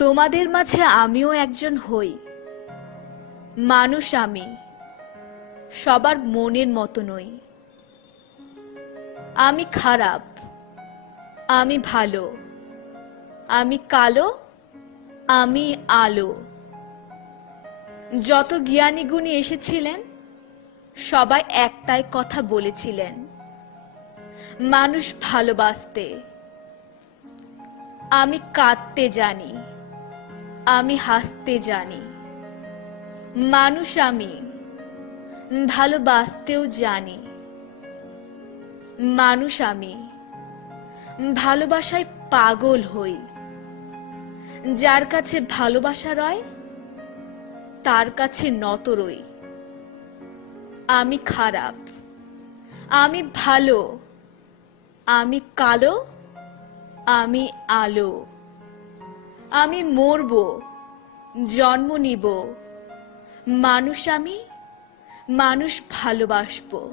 তোমাদের মাঝে আমিও একজন হই। মানুষ আমি, সবার মনের মতো নই। আমি খারাপ, আমি ভালো, আমি কালো, আমি আলো। যত জ্ঞানী গুণী এসেছিলেন সবাই একটাই কথা বলেছিলেন, মানুষ ভালোবাসতে। আমি কাঁদতে জানি, আমি হাসতে জানি। মানুষ আমি, ভালোবাসতেও জানি। মানুষ আমি, ভালোবাসায় পাগল হই। যার কাছে ভালোবাসা রয় তার কাছে নত রই। আমি খারাপ, আমি ভালো, আমি কালো, আমি আলো। আমি মরব, জন্ম নিব। মানুষ আমি, মানুষ ভালোবাসবো।